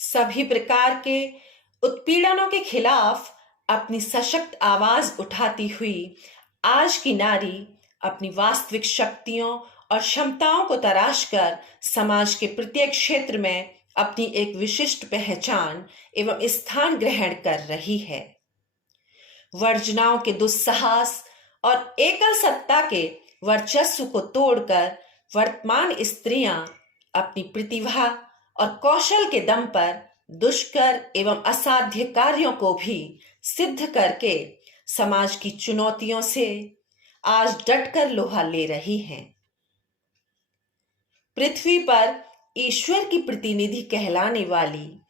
सभी प्रकार के उत्पीड़नों के खिलाफ अपनी सशक्त आवाज उठाती हुई आज की नारी अपनी वास्तविक शक्तियों और क्षमताओं को तराश कर समाज के प्रत्येक क्षेत्र में अपनी एक विशिष्ट पहचान एवं स्थान ग्रहण कर रही है। वर्जनाओं के दुस्साहस और एकल सत्ता के वर्चस्व को तोड़कर वर्तमान स्त्रियां अपनी प्रतिभा और कौशल के दम पर दुष्कर एवं असाध्य कार्यों को भी सिद्ध करके समाज की चुनौतियों से आज डटकर लोहा ले रही हैं। पृथ्वी पर ईश्वर की प्रतिनिधि कहलाने वाली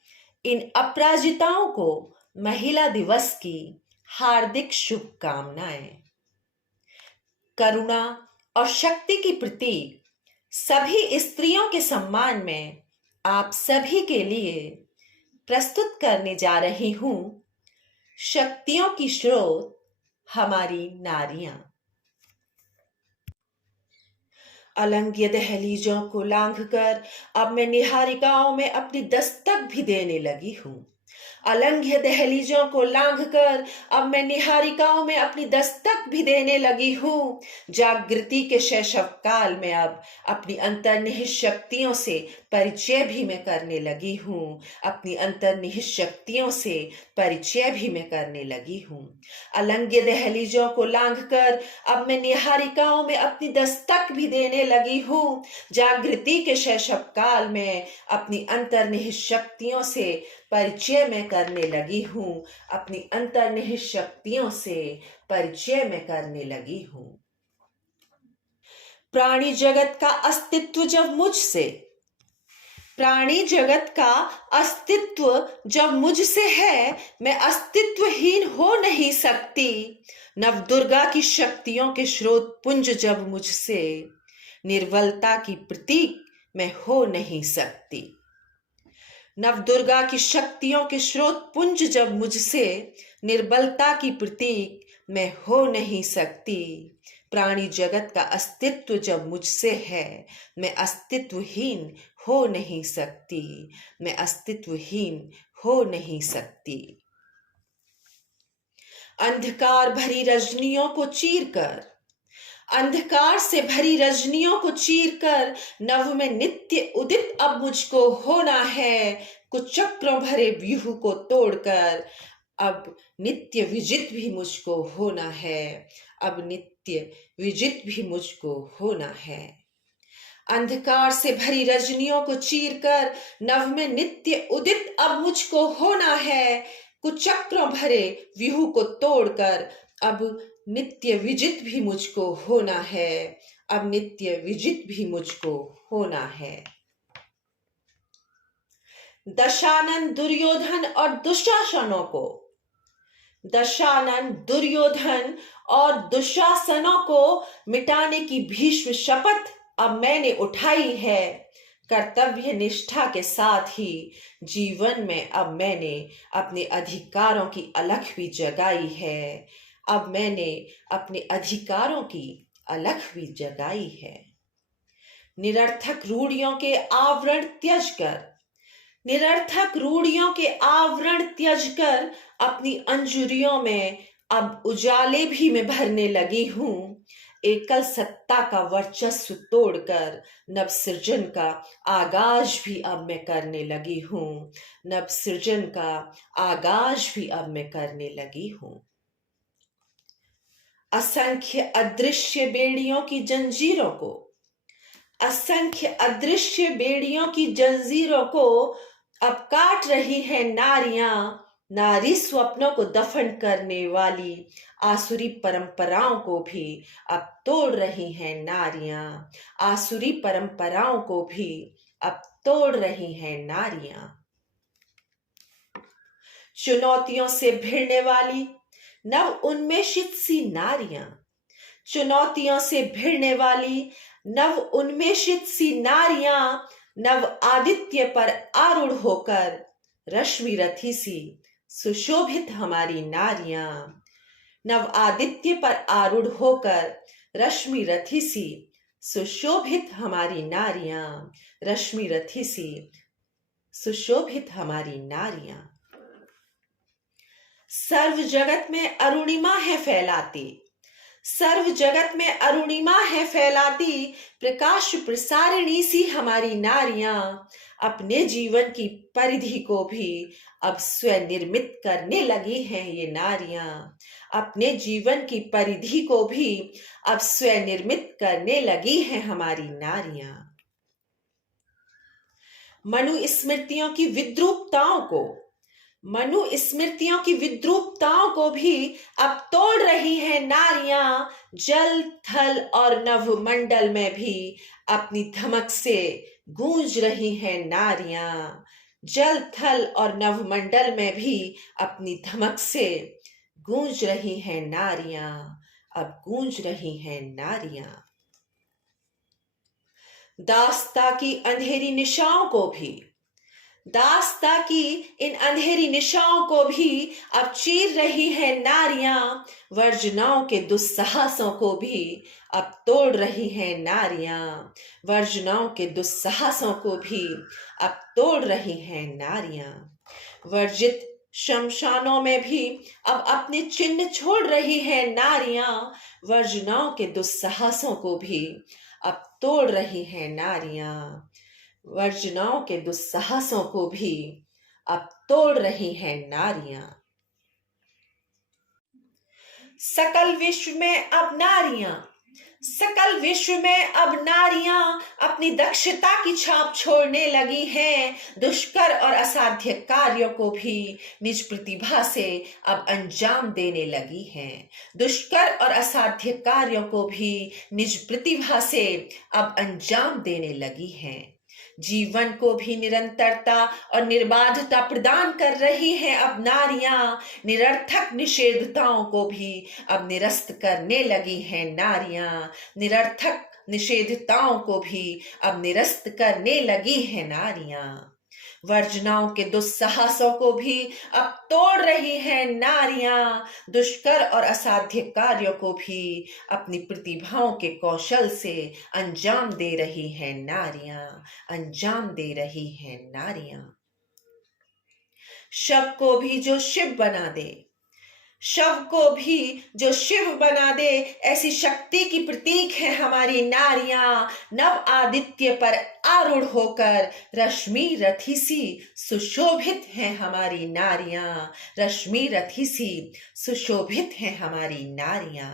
इन अपराजिताओं को महिला दिवस की हार्दिक शुभकामनाएं। करुणा और शक्ति की प्रतीक सभी स्त्रियों के सम्मान में आप सभी के लिए प्रस्तुत करने जा रही हूं शक्तियों की स्रोत हमारी नारियां। अलंघ्य दहलीजों को लांघकर अब मैं निहारिकाओं में अपनी दस्तक भी देने लगी हूं। अलंघ्य दहलीजों को लांघकर अब मैं निहारिकाओं में अपनी दस्तक भी देने लगी हूं। जागृति के शैशव काल में अब अपनी अंतर्निहित शक्तियों से परिचय भी मैं करने लगी हूं। अपनी अंतर्निहित शक्तियों से परिचय भी मैं करने लगी हूं। अलंघ्य दहलीजों को लांघकर अब मैं निहारिकाओं में अपनी दस्तक भी देने लगी हूं। जागृति के शैशव काल में अपनी अंतर्निहित शक्तियों से परिचय में करने लगी हूं। अपनी अंतर्निहित शक्तियों से परिचय में करने लगी हूं। प्राणी जगत का अस्तित्व जब मुझसे है, मैं अस्तित्वहीन हो नहीं सकती। नवदुर्गा की शक्तियों के स्रोत पुंज जब मुझसे, निर्बलता की प्रतीक मैं हो नहीं सकती। नवदुर्गा की शक्तियों के स्रोत पुंज जब मुझसे, निर्बलता की प्रतीक मैं हो नहीं सकती। प्राणी जगत का अस्तित्व जब मुझसे है, मैं अस्तित्वहीन हो नहीं सकती। मैं अस्तित्वहीन हो नहीं सकती। अंधकार भरी रजनियों को चीरकर, अंधकार से भरी रजनियों को चीरकर नभ में नित्य उदित अब मुझको होना है। कुचक्रों भरे व्यूह को तोड़कर अब नित्य विजित भी मुझको होना है। अब नित्य विजित भी मुझको होना है। अंधकार से भरी रजनियों को चीरकर नभ में नित्य उदित अब मुझको होना है। कुचक्रों भरे व्यूह को तोड़कर अब नित्य विजित भी मुझको होना है। अब नित्य विजित भी मुझको होना है। दशानन दुर्योधन और दुशासनों को मिटाने की भीष्म शपथ अब मैंने उठाई है। कर्तव्य निष्ठा के साथ ही जीवन में अब मैंने अपने अधिकारों की अलख भी जगाई है। अब मैंने अपने अधिकारों की अलख भी जगाई है। निरर्थक रूढ़ियों के आवरण त्यजकर अपनी अंजुरियों में अब उजाले भी मैं भरने लगी हूं। एकल सत्ता का वर्चस्व तोड़कर नव सृजन का आगाज भी अब मैं करने लगी हूं। नव सृजन का आगाज भी अब मैं करने लगी हूं। असंख्य अदृश्य बेड़ियों की जंजीरों को अब काट रही है नारियां। नारी स्वप्नों को दफन करने वाली आसुरी परंपराओं को भी अब तोड़ रही हैं नारियां। आसुरी परंपराओं को भी अब तोड़ रही हैं नारियां। चुनौतियों से भिड़ने वाली नव उन्मेषित सी नारियां, चुनौतियों से भिड़ने वाली नव उन्मेषित सी नारियां, नव आदित्य पर आरूढ़ होकर रश्मि रथी सी सुशोभित हमारी नारियां। नव आदित्य पर आरूढ़ होकर रश्मि रथी सी सुशोभित हमारी नारियां। रश्मि रथी सी सुशोभित हमारी नारियां। सर्व जगत में अरुणिमा है फैलाती, सर्व जगत में अरुणिमा है फैलाती, प्रकाश प्रसारिणी सी हमारी नारियां। अपने जीवन की परिधि को भी अब स्वयं निर्मित करने लगी हैं ये नारियां। अपने जीवन की परिधि को भी अब स्वयं निर्मित करने लगी हैं हमारी नारियां। मनुस्मृतियों की विद्रूपताओं को, मनुस्मृतियों की विद्रूपताओं को भी अब तोड़ रही हैं नारियां। जल थल और नभमंडल में भी अपनी धमक से गूंज रही हैं नारियां। जल थल और नभमंडल में भी अपनी धमक से गूंज रही हैं नारियां, अब गूंज रही हैं नारियां। दास्ता की अंधेरी निशाओं को भी, दास्ता की इन अंधेरी निशाओं को भी अब चीर रही है नारियां। वर्जनाओं के दुस्साहसों को भी अब तोड़ रही हैं नारियां। वर्जनाओं के दुस्साहसों को भी अब तोड़ रही हैं नारियां। वर्जित शमशानों में भी अब अपने चिन्ह छोड़ रही हैं नारियां। वर्जनाओं के दुस्साहसों को भी अब तोड़ रही हैं नारियां। वर्जनाओं के दुस्साहसों को भी अब तोड़ रही हैं नारियां। सकल विश्व में अब नारियां, सकल विश्व में अब नारियां अपनी दक्षता की छाप छोड़ने लगी हैं। दुष्कर और असाध्य कार्यों को भी निज प्रतिभा से अब अंजाम देने लगी हैं। दुष्कर और असाध्य कार्यों को भी निज प्रतिभा से अब अंजाम देने लगी हैं। जीवन को भी निरंतरता और निर्बाधता प्रदान कर रही हैं अब नारियां। निरर्थक निषेधताओं को भी अब निरस्त करने लगी हैं नारियां। निरर्थक निषेधताओं को भी अब निरस्त करने लगी हैं नारियां। वर्जनाओं के दुस्साहसों को भी अब तोड़ रही हैं नारियां। दुष्कर और असाध्य कार्यों को भी अपनी प्रतिभाओं के कौशल से अंजाम दे रही हैं नारियां, अंजाम दे रही हैं नारियां। शव को भी जो शिव बना दे, शव को भी जो शिव बना दे, ऐसी शक्ति की प्रतीक है हमारी नारियां। नव आदित्य पर आरूढ़ होकर रश्मि रथी सी सुशोभित हैं हमारी नारियां। रश्मि रथी सी सुशोभित हैं हमारी नारियां।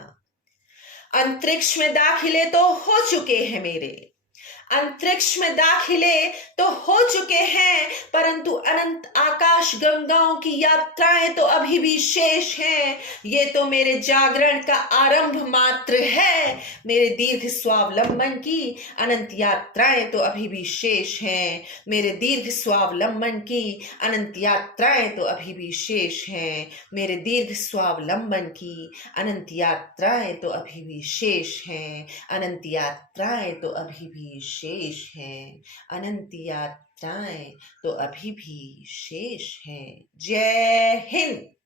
अंतरिक्ष में दाखिले तो हो चुके हैं मेरे, अंतरिक्ष में दाखिले तो हो चुके हैं, परंतु अनंत आकाश गंगाओं की यात्राएं तो अभी भी शेष हैं। ये तो मेरे जागरण का आरंभ मात्र है। मेरे दीर्घ स्वावलंबन की अनंत यात्राएं तो अभी भी शेष हैं। मेरे दीर्घ स्वावलंबन की अनंत यात्राएं तो अभी भी शेष हैं। मेरे दीर्घ स्वावलंबन की अनंत यात्राएं तो अभी भी शेष हैं। अनंत यात्राएं तो अभी भी शेष हैं। अनंत यात्राएं तो अभी भी शेष हैं। जय हिंद।